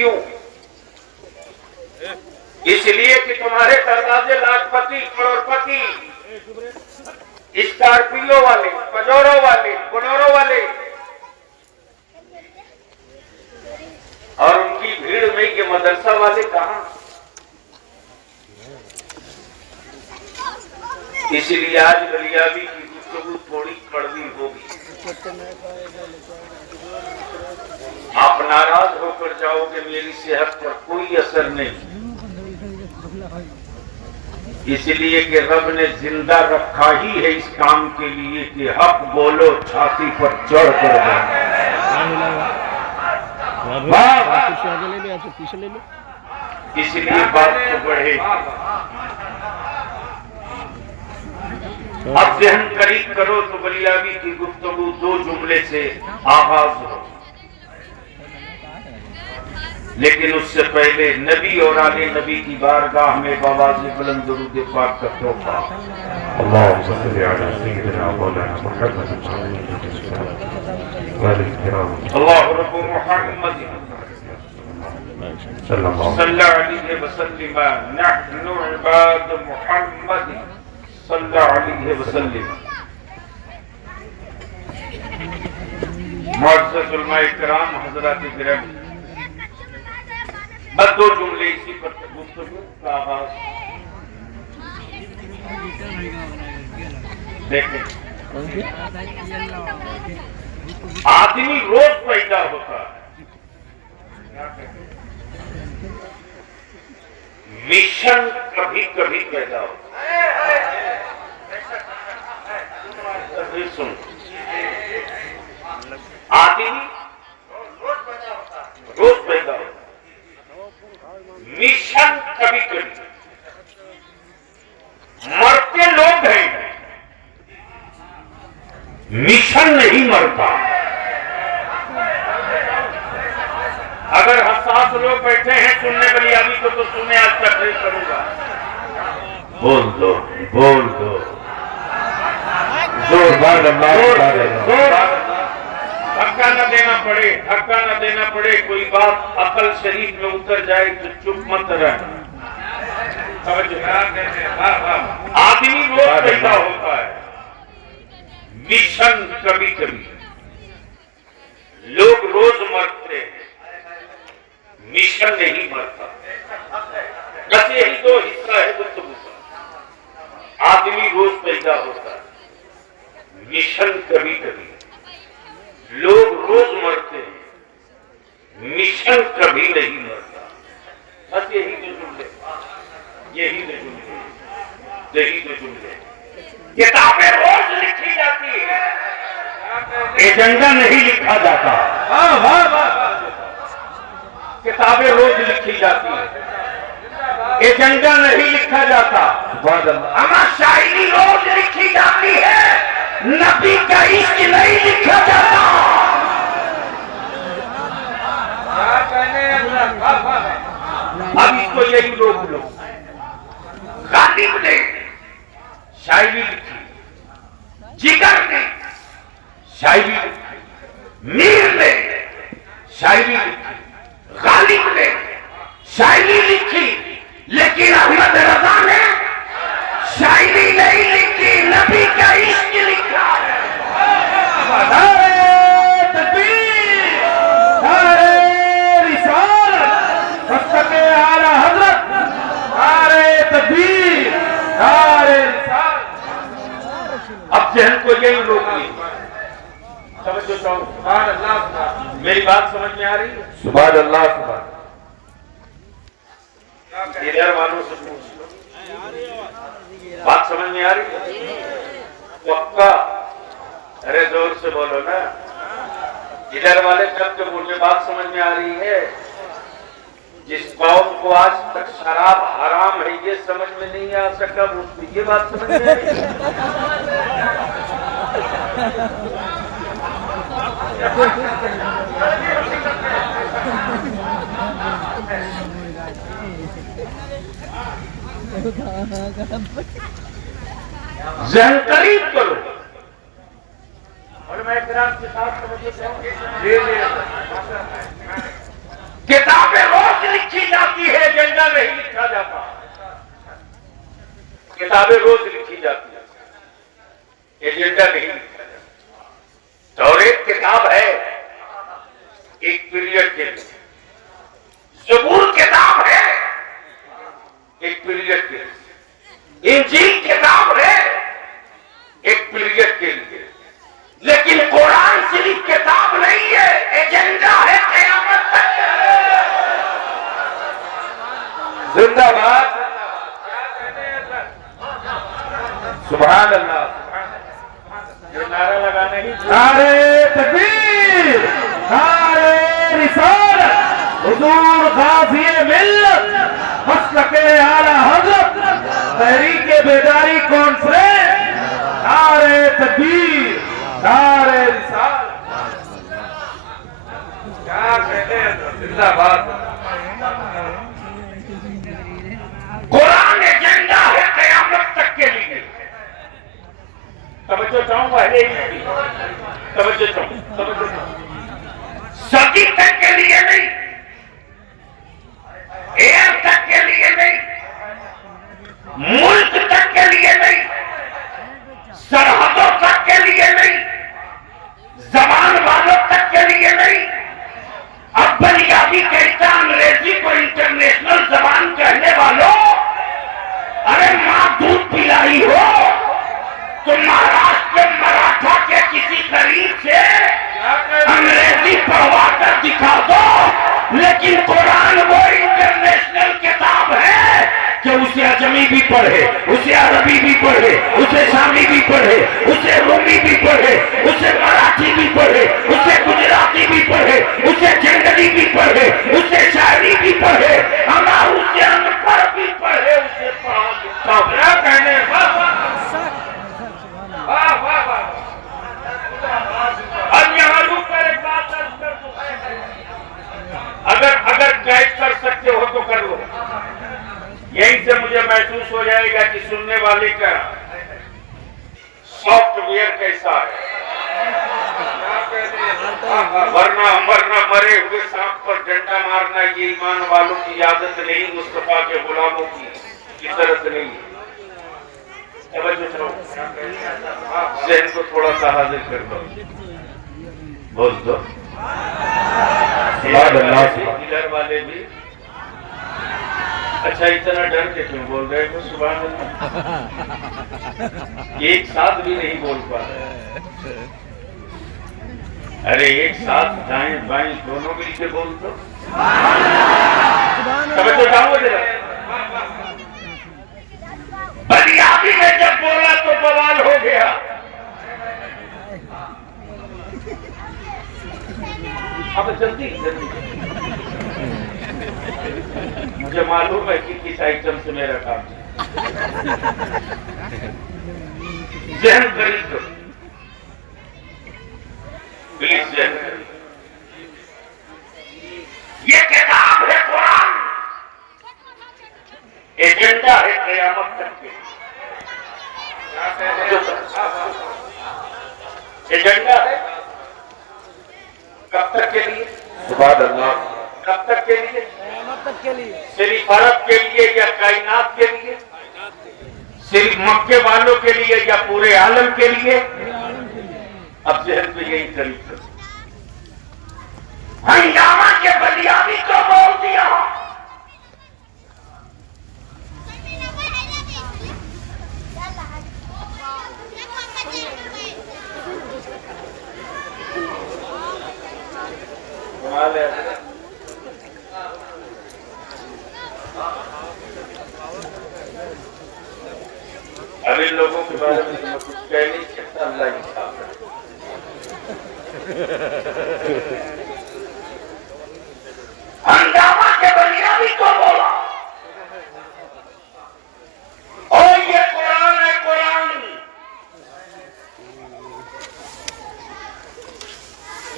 क्यों? इसलिए कि तुम्हारे दरवाजे लाखपति, करोड़पति, स्कॉर्पियो वाले, पजोरो वाले, बोलेरो वाले, और उनकी भीड़ में ये मदरसा वाले कहां? इसलिए आज गलियाबी की गुफ्तगू थोड़ी कड़वी होगी। आप नाराज होकर जाओगे, मेरी सेहत पर कोई असर नहीं, इसलिए कि रब ने जिंदा रखा ही है इस काम के लिए कि हक बोलो, छाती पर चढ़ कर इसलिए बात तो बढ़े। अब जहन करीब करो तो गलियाबी की गुफ्तगू दो जुमले से आगाज हो, लेकिन उससे पहले नबी और आले नबी की बारगाह में बाबाज़ बुलंद दुरूद पाक का तोहफा। अल्लाहुम्मा सल्ली अला सय्यिदिना मौलाना मुहम्मद अल्लाहु रब्बु मुहम्मद सल्लल्लाहु अलैहि वसल्लम नहनु इबाद मुहम्मद सल्लल्लाहु अलैहि वसल्लम। मुअज़्ज़ज़ उलमाए किराम, हज़रात गिरामी, बस दो जुमले इसी पर गुफ्तगू का आगाज। देखें, आदमी रोज पैदा होता है, मिशन कभी कभी पैदा होता है। सुन, आदमी रोज पैदा होता है, मिशन कभी कभी। मरते लोग हैं, मिशन नहीं मरता। अगर हसास लोग बैठे हैं सुनने गलियाबी को तो सुने, आज तकरीर करूंगा। बोल दो, बोल दो, धक्का न देना पड़े, धक्का न देना पड़े। कोई बात अकल शरीफ में उतर जाए तो चुप मत रहे। आदमी रोज पैदा होता है, मिशन कभी कभी। लोग रोज मरते हैं, मिशन नहीं मरता। बस यही दो हिस्सा है गुफ्तगू का। आदमी रोज पैदा होता है, मिशन कभी कभी। लोग रोज मरते हैं, मिशन कभी नहीं मरता। बस यही तो जुमले, यही तो जुमले, यही तो जुमले। किताबें रोज लिखी जाती है, एजेंडा नहीं लिखा जाता। वाह वाह वाह, किताबें रोज लिखी जाती है, एजेंडा नहीं लिखा जाता। अमा शायरी रोज लिखी जाती है, नबी का इश्क नहीं लिखा जाता। अब इसको यही रोक लो। गालिब ने शायरी लिखी, जिगर ने शायरी लिखी, मीर ने शायरी लिखी, गालिब ने शायरी लिखी, लेकिन अहमद रजा ने शायरी नहीं लिखी, नबी का इश्क लिखा है। तकबीर, नारे रिसालत, मस्तके आला हज़रत, नारे तकबीर, नारे रिसालत। अब जहन को यही रोकिए। समझो चाहो, सुभान अल्लाह। मेरी बात समझ में आ रही है? सुभान अल्लाह, सुभान। इधर वालों से पूछ लो, बात समझ में आ रही है? पक्का? अरे जोर से बोलो ना। इधर वाले जब जब मुझे बात समझ में आ रही है, जिस कौम को आज तक शराब हराम है ये समझ में नहीं आ सका, उसको ये बात समझ में आई। जहन करीब करो और मैं इकराम के साथ समझिए। किताबें रोज लिखी जाती है, एजेंडा नहीं लिखा जाता। किताबें रोज लिखी जाती है, एजेंडा नहीं लिखा जाता। और एक किताब है एक पीरियड के लिए, ज़बूर किताब है एक पीरियड के लिए, इंजील किताब है एक पीरियड के लिए, लेकिन कुरान शरीफ किताब नहीं है, एजेंडा है क़यामत तक। जिंदाबाद, सुभान अल्लाह। ये नारा लगाने ही, नारे तकबीर, नारे रिसालत, हुजूर गाज़ी मिल्लत, मसलके आला हज़रत, तहरीके बेदारी कॉन्फ्रेंस, नारे तकबीर, नारे रिसालत। क्या कहते हैं, जिंदाबाद। कुरान एजेंडा है क़यामत तक के लिए। समझो चाहूं पहले ही, समझो चाहूं सदी तक के लिए नहीं, एयर तक के लिए नहीं, मुल्क तक के लिए नहीं, सरहदों तक के लिए नहीं, जबान वालों तक के लिए नहीं। अब बुनियादी कहता अंग्रेजी को इंटरनेशनल जबान कहने वालों, अरे मां दूध पिलाई हो तो महाराष्ट्र के मराठा के किसी गरीब से अंग्रेजी पढ़वा कर दिखा दो, लेकिन कुरान वो इंटरनेशनल किताब है कि उसे अजमी भी पढ़े, उसे अरबी भी पढ़े, उसे शामी भी पढ़े, उसे रोमी भी पढ़े, उसे मराठी भी पढ़े, उसे गुजराती भी पढ़े, उसे जंगली भी पढ़े, उसे शायरी भी पढ़े, हमारा उसे अनपढ़ भी पढ़े, उसे पढ़ा लिखा क्या कहने। अब यहाँ रुक कर एक बात कर दो, अगर गाइड कर सकते हो तो कर लो। यहीं से मुझे महसूस हो जाएगा कि सुनने वाले का सॉफ्टवेयर कैसा है। वरना मरे हुए सांप पर डंडा मारना ये ईमान वालों की आदत नहीं, मुस्तफा के गुलामों की इतरत नहीं है। जहन को थोड़ा सा हाजिर कर दो, बोल दो डीलर वाले भी। अच्छा, इतना डर के क्यों बोल रहे हो? सुभान अल्लाह, एक साथ भी नहीं बोल पा रहे। अरे एक साथ दाएं बाएं दोनों मिलके बोल दो। समझ तो जाओ जरा। बलियाबी में जब बोला तो बवाल हो गया। अब जल्दी मुझे मालूम है कि किस आइटम से मेरा काम जहन करी तो प्लीज जहन करी। ये किताब है कुरान, एजेंडा है क़यामत तक के। एजेंडा है कब तक के लिए? सुभान अल्लाह। कब तक के लिए? तक के लिए, सिर्फ अरब के लिए या कायनात के लिए? सिर्फ मक्के वालों के लिए या पूरे आलम के लिए? अब जहन में यही करीब करो। हंगामा के बलियाबी को बोल दिया। अब इन लोगों के बारे में मैं कुछ कह नहीं सकता, अल्लाह ही साफ है। हंगामा के बलियाबी को बोला और ये कुरान है, कुरान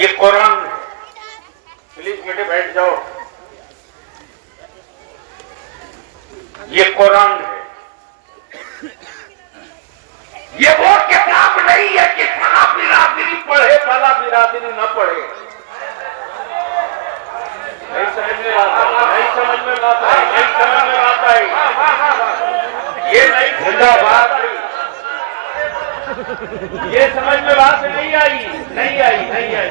ये कुरान है। प्लीज बेटे बैठ जाओ। ये कुरान है, ये वो किताब नहीं है कि फला बिरादरी पढ़े फला बिरादरी न पढ़े। नहीं समझ में नहीं समझ में बात आई, नहीं समझ में बात आई। ये नहीं जिंदाबाद, ये समझ में बात नहीं आई, नहीं आई, नहीं आई।